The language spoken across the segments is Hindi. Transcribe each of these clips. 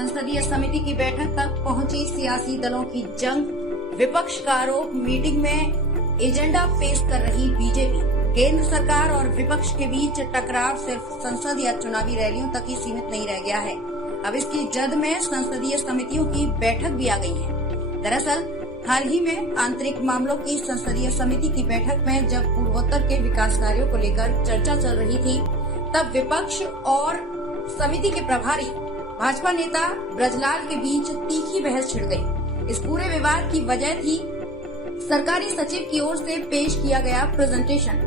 संसदीय समिति की बैठक तक पहुंची सियासी दलों की जंग, विपक्ष का आरोप, मीटिंग में एजेंडा पेश कर रही बीजेपी। केंद्र सरकार और विपक्ष के बीच टकराव सिर्फ संसद या चुनावी रैलियों तक ही सीमित नहीं रह गया है। अब इसकी जद में संसदीय समितियों की बैठक भी आ गई है। दरअसल हाल ही में आंतरिक मामलों की संसदीय समिति की बैठक में जब पूर्वोत्तर के विकास कार्यों को लेकर चर्चा चल रही थी, तब विपक्ष और समिति के प्रभारी भाजपा नेता ब्रजलाल के बीच तीखी बहस छिड़ गई। इस पूरे विवाद की वजह थी सरकारी सचिव की ओर से पेश किया गया प्रेजेंटेशन,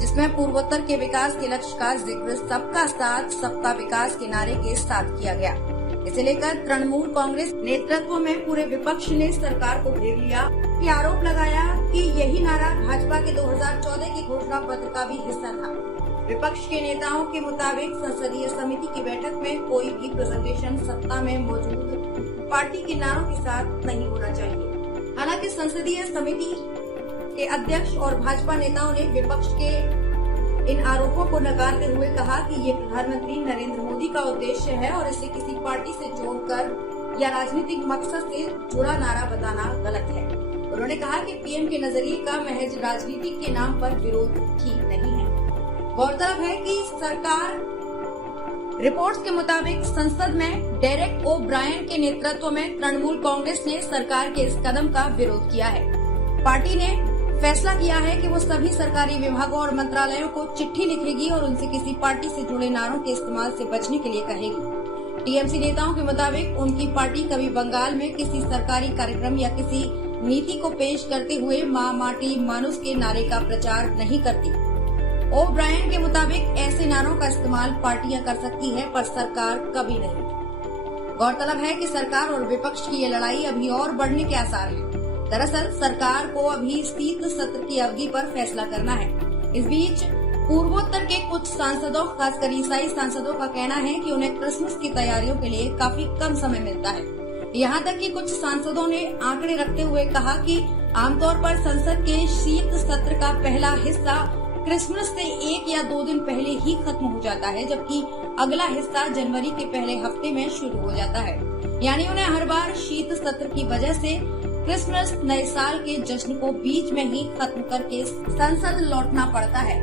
जिसमें पूर्वोत्तर के विकास के लक्ष्य का जिक्र सबका साथ सबका विकास के नारे के साथ किया गया। इसे लेकर तृणमूल कांग्रेस नेतृत्व में पूरे विपक्ष ने सरकार को घेर लिया। आरोप लगाया कि यही नारा भाजपा के 2014 के घोषणा पत्र का भी हिस्सा था। विपक्ष के नेताओं के मुताबिक संसदीय समिति की बैठक में कोई भी प्रेजेंटेशन सत्ता में मौजूद पार्टी के नारों के साथ नहीं होना चाहिए। हालांकि संसदीय समिति के अध्यक्ष और भाजपा नेताओं ने विपक्ष के इन आरोपों को नकारते हुए कहा कि ये प्रधानमंत्री नरेंद्र मोदी का उद्देश्य है और इसे किसी पार्टी से जोड़कर या राजनीतिक मकसद से जुड़ा नारा बताना गलत है। उन्होंने कहा कि पीएम के नजरिए का महज राजनीति के नाम पर विरोध ठीक नहीं है। गौरतलब है कि सरकार रिपोर्ट्स के मुताबिक संसद में डेरेक ओ ब्रायन के नेतृत्व में तृणमूल कांग्रेस ने सरकार के इस कदम का विरोध किया है। पार्टी ने फैसला किया है कि वो सभी सरकारी विभागों और मंत्रालयों को चिट्ठी लिखेगी और उनसे किसी पार्टी से जुड़े नारों के इस्तेमाल से बचने के लिए कहेगी। टीएमसी नेताओं के मुताबिक उनकी पार्टी कभी बंगाल में किसी सरकारी कार्यक्रम या किसी नीति को पेश करते हुए माँ माटी मानुष के नारे का प्रचार नहीं करती। ओ ब्रायन के मुताबिक ऐसे नारों का इस्तेमाल पार्टियां कर सकती है, पर सरकार कभी नहीं। गौरतलब है कि सरकार और विपक्ष की ये लड़ाई अभी और बढ़ने के आसार हैं। दरअसल सरकार को अभी शीत सत्र की अवधि पर फैसला करना है। इस बीच पूर्वोत्तर के कुछ सांसदों, खासकर ईसाई सांसदों का कहना है कि उन्हें क्रिसमस की तैयारियों के लिए काफी कम समय मिलता है। यहाँ तक कि कुछ सांसदों ने आंकड़े रखते हुए कहा कि आमतौर पर संसद के शीत सत्र का पहला हिस्सा क्रिसमस से 1 या 2 दिन पहले ही खत्म हो जाता है, जबकि अगला हिस्सा जनवरी के पहले हफ्ते में शुरू हो जाता है। यानी उन्हें हर बार शीत सत्र की वजह से क्रिसमस नए साल के जश्न को बीच में ही खत्म करके संसद लौटना पड़ता है।